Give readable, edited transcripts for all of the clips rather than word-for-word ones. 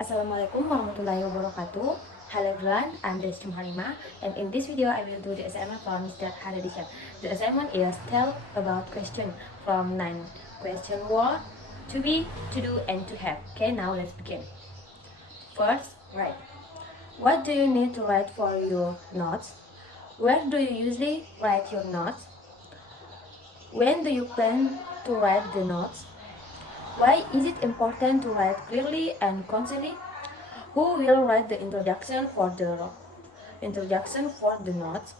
Assalamualaikum warahmatullahi wabarakatuh. Hello everyone, I'm Destum Harima, and in this video I will do the assignment for Mr. Haradishan. The assignment is tell about question from 9 question word, to be, to do, and to have. Okay, now let's begin. First, write. What do you need to write for your notes? Where do you usually write your notes? When do you plan to write the notes? Why is it important to write clearly and concisely? Who will write the introduction for the notes?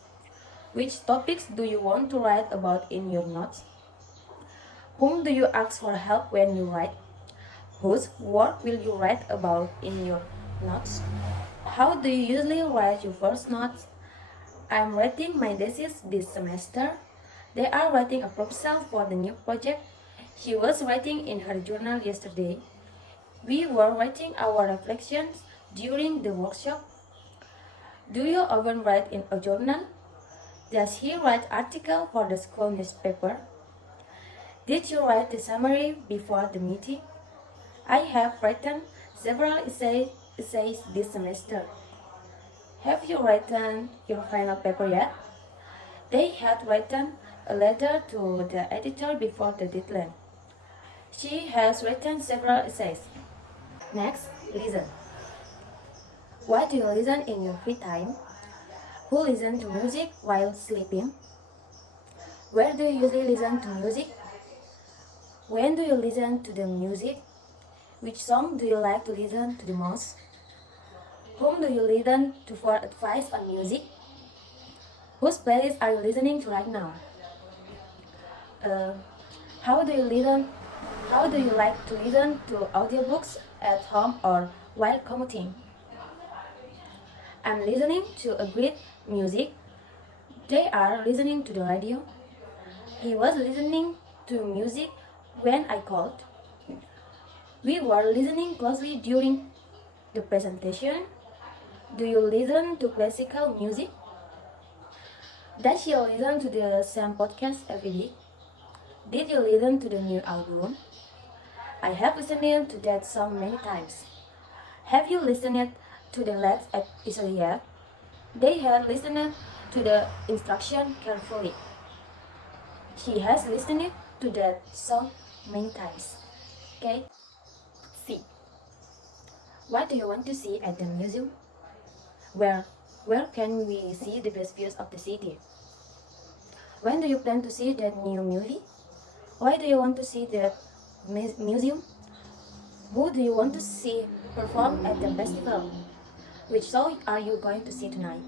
Which topics do you want to write about in your notes? Whom do you ask for help when you write? Whose work will you write about in your notes? How do you usually write your first notes? I'm writing my thesis this semester. They are writing a proposal for the new project. She was writing in her journal yesterday. We were writing our reflections during the workshop. Do you often write in a journal? Does he write article for the school newspaper? Did you write the summary before the meeting? I have written several essays this semester. Have you written your final paper yet? They had written a letter to the editor before the deadline. She has written several essays. Next, listen. What do you listen in your free time? Who listens to music while sleeping? Where do you usually listen to music? When do you listen to the music? Which song do you like to listen to the most? Whom do you listen to for advice on music? Whose playlist are you listening to right now? Uh, how do you listen? How do you like to listen to audiobooks at home or while commuting? I'm listening to a great music. They are listening to the radio. He was listening to music when I called. We were listening closely during the presentation. Do you listen to classical music? Does she listen to the same podcast every week? Did you listen to the new album? I have listened to that song many times. Have you listened to the last episode yet? They had listened to the instruction carefully. She has listened to that song many times. Okay? C. What do you want to see at the museum? Where can we see the best views of the city? When do you plan to see that new movie? Why do you want to see that museum? Who do you want to see perform at the festival? Which show are you going to see tonight?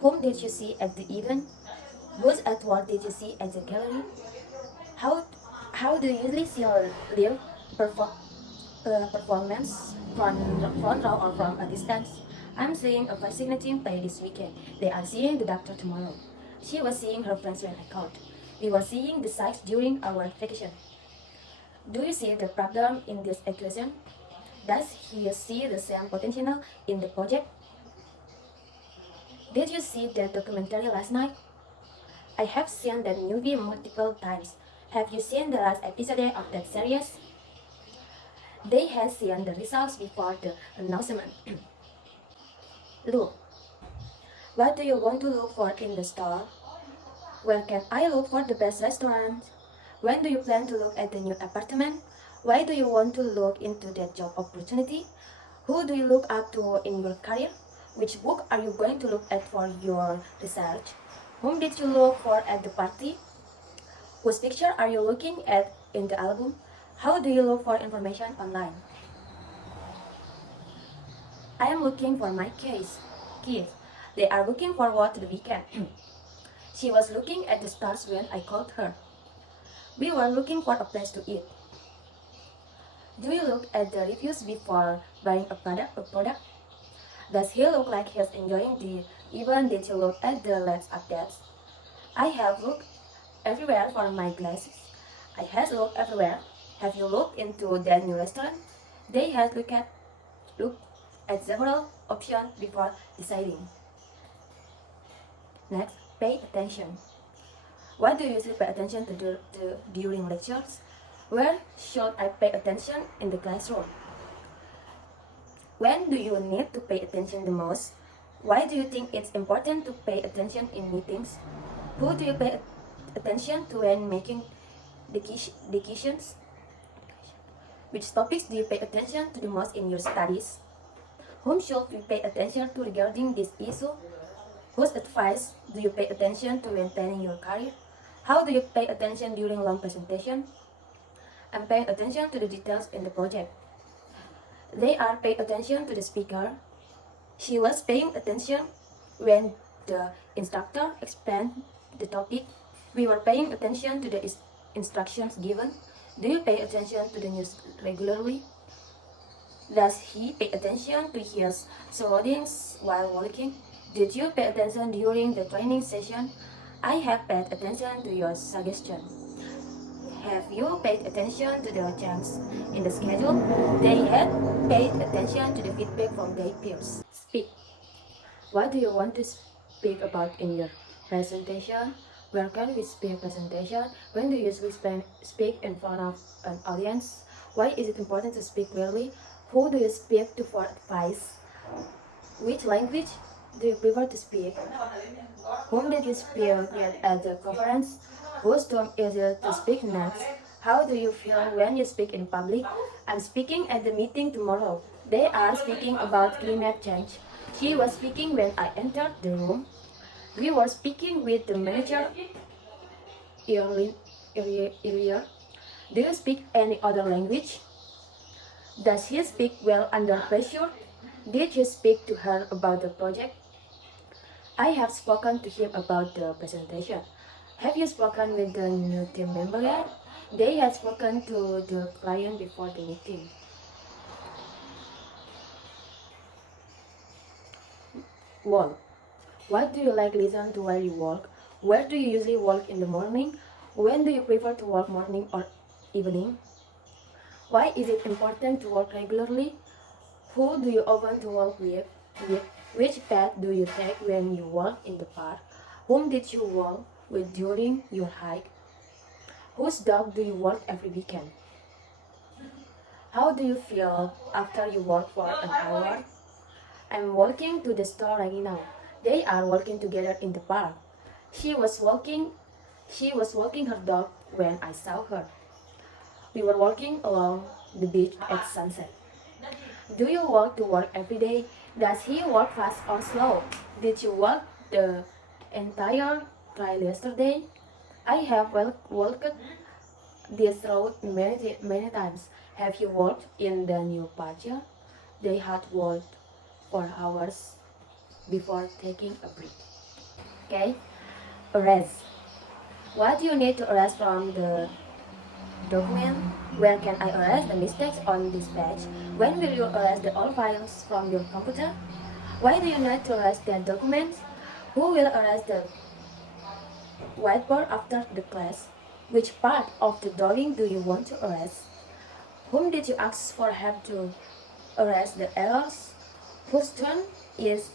Whom did you see at the event? Whose artwork did you see at the gallery? How do you usually see a live performance from front row or from a distance? I'm seeing a fascinating play this weekend. They are seeing the doctor tomorrow. She was seeing her friends when I called. We were seeing the sights during our vacation. Do you see the problem in this equation? Does he see the same potential in the project? Did you see that documentary last night? I have seen that movie multiple times. Have you seen the last episode of that series? They had seen the results before the announcement. Look. What do you want to look for in the store? Where can I look for the best restaurant? When do you plan to look at the new apartment? Why do you want to look into that job opportunity? Who do you look up to in your career? Which book are you going to look at for your research? Whom did you look for at the party? Whose picture are you looking at in the album? How do you look for information online? I am looking for my kids. They are looking forward to the weekend. She was looking at the stars when I called her. We were looking for a place to eat. Do you look at the reviews before buying a product? Does he look like he's enjoying the event? Did you look at the latest updates? I have looked everywhere for my glasses. I have looked everywhere. Have you looked into that new restaurant? They had looked at several options before deciding. Next, pay attention. What do you usually pay attention to during lectures? Where should I pay attention in the classroom? When do you need to pay attention the most? Why do you think it's important to pay attention in meetings? Who do you pay attention to when making decisions? Which topics do you pay attention to the most in your studies? Whom should we pay attention to regarding this issue? Whose advice do you pay attention to when planning your career? How do you pay attention during long presentation? I'm paying attention to the details in the project. They are paying attention to the speaker. She was paying attention when the instructor explained the topic. We were paying attention to the instructions given. Do you pay attention to the news regularly? Does he pay attention to his surroundings while walking? Did you pay attention during the training session? I have paid attention to your suggestion. Have you paid attention to the changes in the schedule? They had paid attention to the feedback from their peers. Speak. What do you want to speak about in your presentation? Where can we speak presentation? When do you usually speak in front of an audience? Why is it important to speak clearly? Who do you speak to for advice? Which language do you prefer to speak? Whom did you speak with at the conference? Whose turn is it to speak next? How do you feel when you speak in public? I'm speaking at the meeting tomorrow. They are speaking about climate change. She was speaking when I entered the room. We were speaking with the manager earlier. Do you speak any other language? Does he speak well under pressure? Did you speak to her about the project? I have spoken to him about the presentation. Have you spoken with the new team member yet? They had spoken to the client before the meeting. Walk. What do you like listen to while you walk? Where do you usually walk in the morning? When do you prefer to walk morning or evening? Why is it important to walk regularly? Who do you often to walk with? Which path do you take when you walk in the park? Whom did you walk with during your hike? Whose dog do you walk every weekend? How do you feel after you walk for an hour? I'm walking to the store right now. They are walking together in the park. She was walking her dog when I saw her. We were walking along the beach at sunset. Do you walk to work every day? Does he walk fast or slow? Did you walk the entire trail yesterday? I have walked this road many times. Have you walked in the new patio? They had walked for hours before taking a break. Okay? Erase. What do you need to erase from the document? Where can I erase the mistakes on this page? When will you erase the old files from your computer? Why do you need to erase the documents? Who will erase the whiteboard after the class? Which part of the drawing do you want to erase? Whom did you ask for help to erase the errors? Whose turn is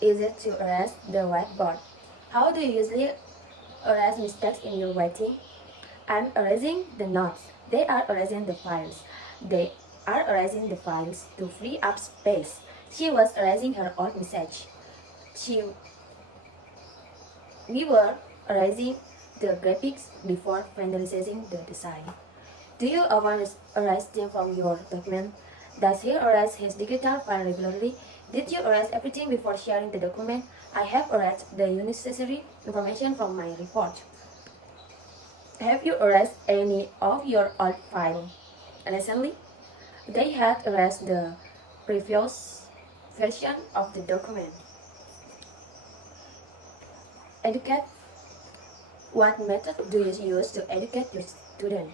it to erase the whiteboard? How do you usually erase mistakes in your writing? I'm erasing the notes. They are erasing the files. They are erasing the files to free up space. She was erasing her old message. We were erasing the graphics before finalizing the design. Do you ever erase things from your document? Does he erase his digital file regularly? Did you erase everything before sharing the document? I have erased the unnecessary information from my report. Have you erased any of your old files recently? They had erased the previous version of the document. Educate. What method do you use to educate your student?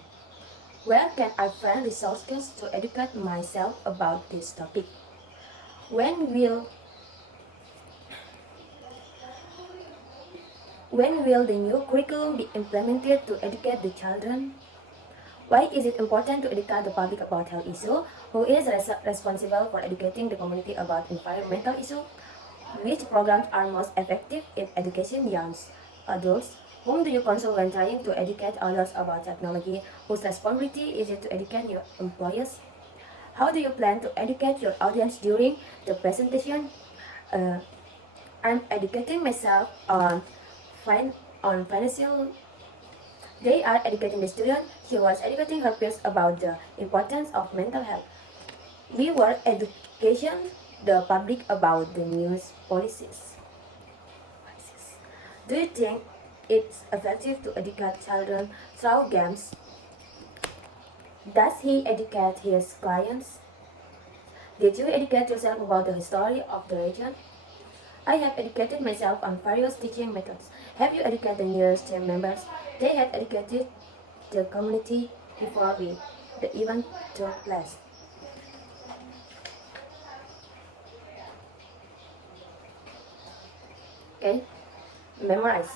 Where can I find resources to educate myself about this topic? When will the new curriculum be implemented to educate the children? Why is it important to educate the public about health issues? Who is responsible for educating the community about environmental issues? Which programs are most effective in educating young adults? Whom do you consult when trying to educate others about technology? Whose responsibility is it to educate your employees? How do you plan to educate your audience during the presentation? Uh, I'm educating myself on financial. They are educating the student. She was educating her peers about the importance of mental health. We were educating the public about the news policies. Do you think it's effective to educate children through games? Does he educate his clients? Did you educate yourself about the history of the region? I have educated myself on various teaching methods. Have you educated the nearest team members? They had educated the community before the event took place. Okay, memorize.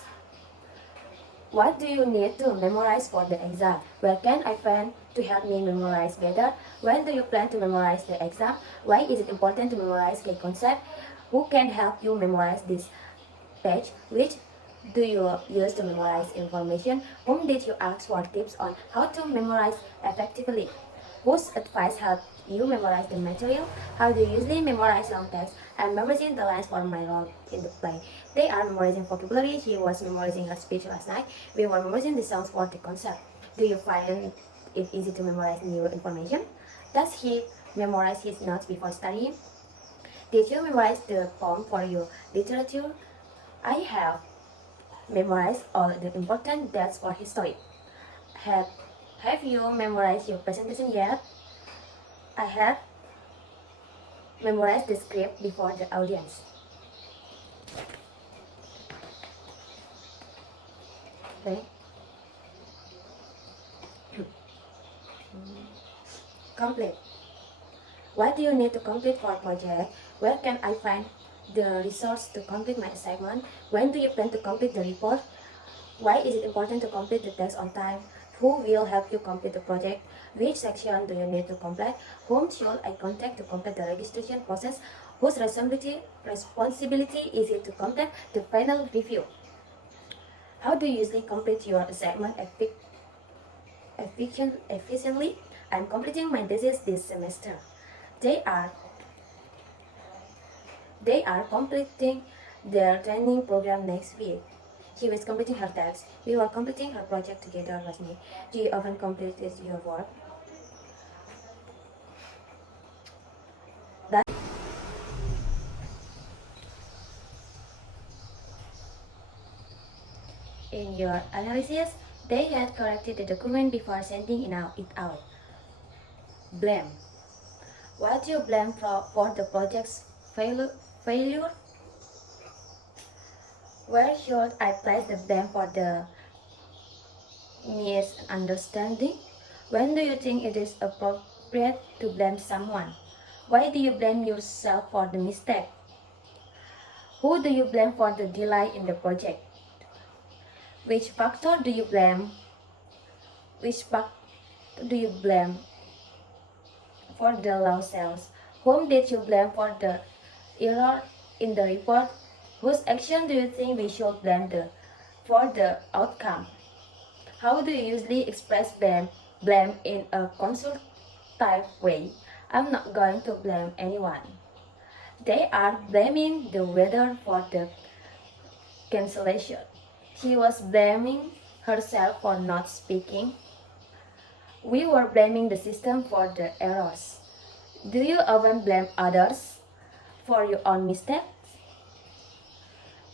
What do you need to memorize for the exam? Where can I find to help me memorize better? When do you plan to memorize the exam? Why is it important to memorize key concept? Who can help you memorize this page? Which do you use to memorize information? Whom did you ask for tips on how to memorize effectively? Whose advice helped you memorize the material? How do you usually memorize long text? I'm memorizing the lines for my role in the play. They are memorizing vocabulary. She was memorizing her speech last night. We were memorizing the sounds for the concept. Do you find it easy to memorize new information? Does he memorize his notes before studying? Did you memorize the poem for your literature? I have memorized all the important dates for history. Have you memorized your presentation yet? I have memorized the script before the audience. Okay. Complete. What do you need to complete for project? Where can I find the resource to complete my assignment? When do you plan to complete the report? Why is it important to complete the test on time? Who will help you complete the project? Which section do you need to complete? Whom should I contact to complete the registration process? Whose responsibility is it to complete the final review? How do you usually complete your assignment efficiently? I'm completing my thesis this semester. They are completing their training program next week. She was completing her task. We were completing her project together last night. Do you often complete your work? That in your analysis, they had corrected the document before sending it out. Blame. What do you blame for the project's failure? Where should I place the blame for the misunderstanding? When do you think it is appropriate to blame someone? Why do you blame yourself for the mistake? Who do you blame for the delay in the project? Which factor do you blame? Which factor do you blame for the low sales? Whom did you blame for the error in the report? Whose action do you think we should blame for the outcome? How do you usually express blame in a constructive way? I'm not going to blame anyone. They are blaming the weather for the cancellation. She was blaming herself for not speaking. We were blaming the system for the errors. Do you often blame others for your own mistakes?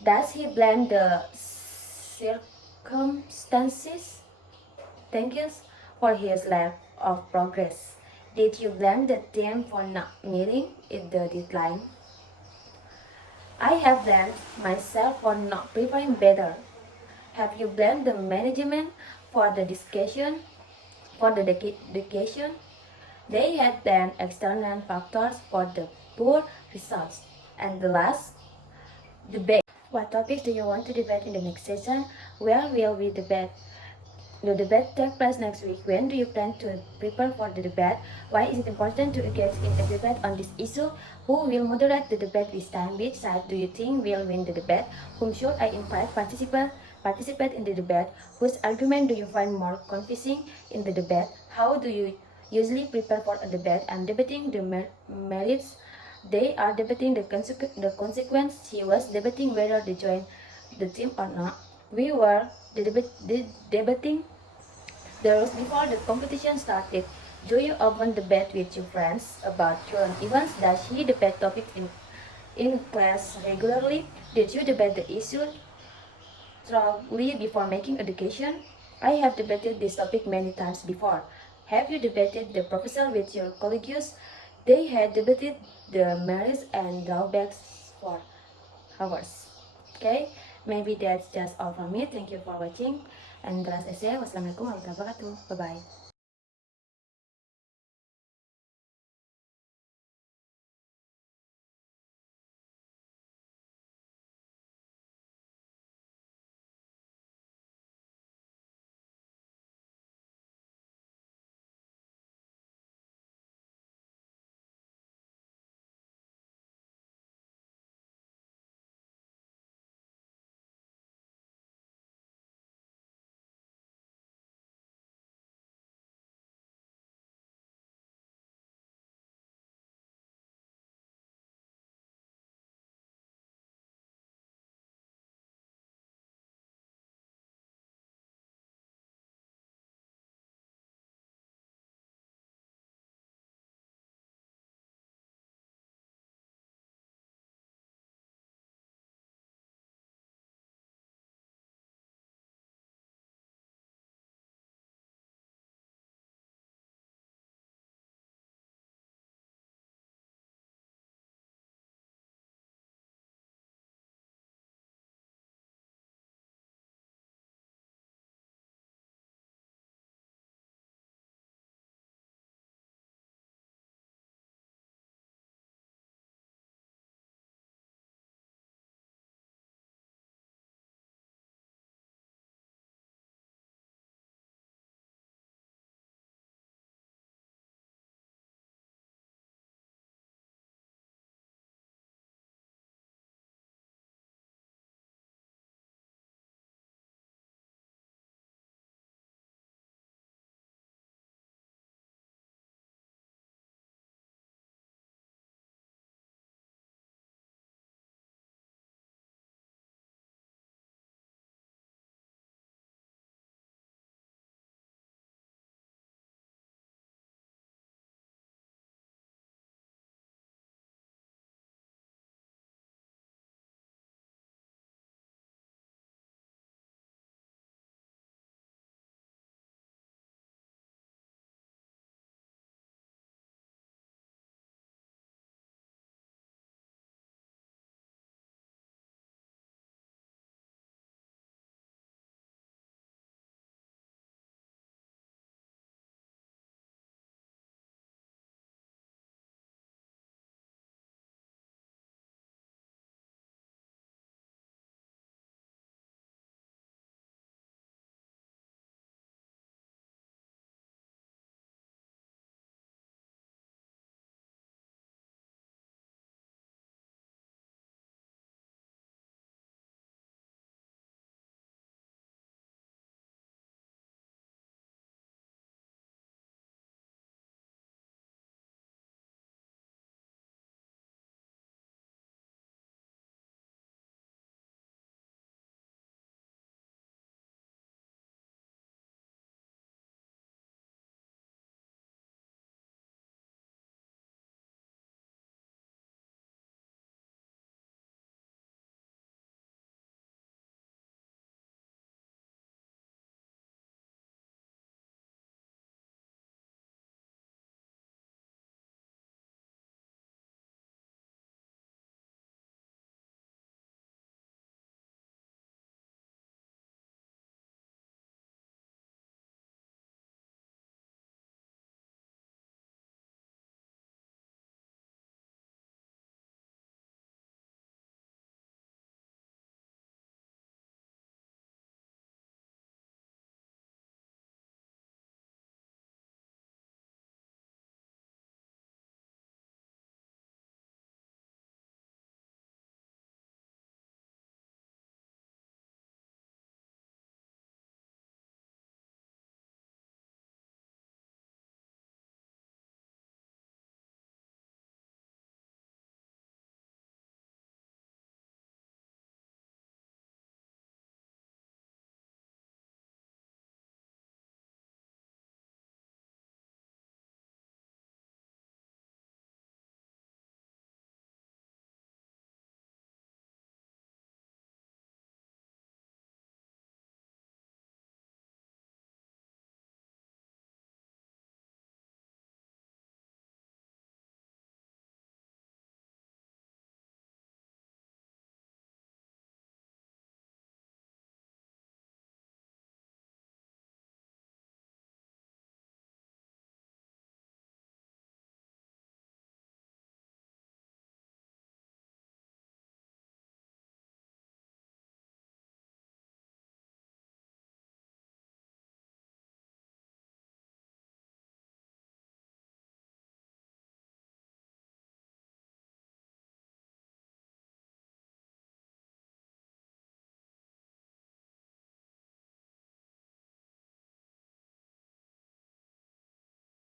Does he blame the circumstances? Thank you for his lack of progress. Did you blame the team for not meeting the deadline? I have blamed myself for not preparing better. Have you blamed the management for the dedication? They had blamed external factors for the poor results. And the last, debate. What topics do you want to debate in the next session? Where will we debate? The debate take place next week. When do you plan to prepare for the debate? Why is it important to engage in a debate on this issue? Who will moderate the debate this time? Which side do you think will win the debate? Whom should I invite participate in the debate? Whose argument do you find more convincing in the debate? How do you usually prepare for a debate and debating the merits. They are debating the consequence. She was debating whether to join the team or not. We were debating the rules before the competition started. Do you often debate with your friends about current events? Does he debate topics in class regularly? Did you debate the issue thoroughly before making education? I have debated this topic many times before. Have you debated the proposal with your colleagues? They had debated the merits and drawbacks for hours. Okay, maybe that's just all from me. Thank you for watching. And kelas essay. Wassalamualaikum warahmatullahi wabarakatuh. Bye bye.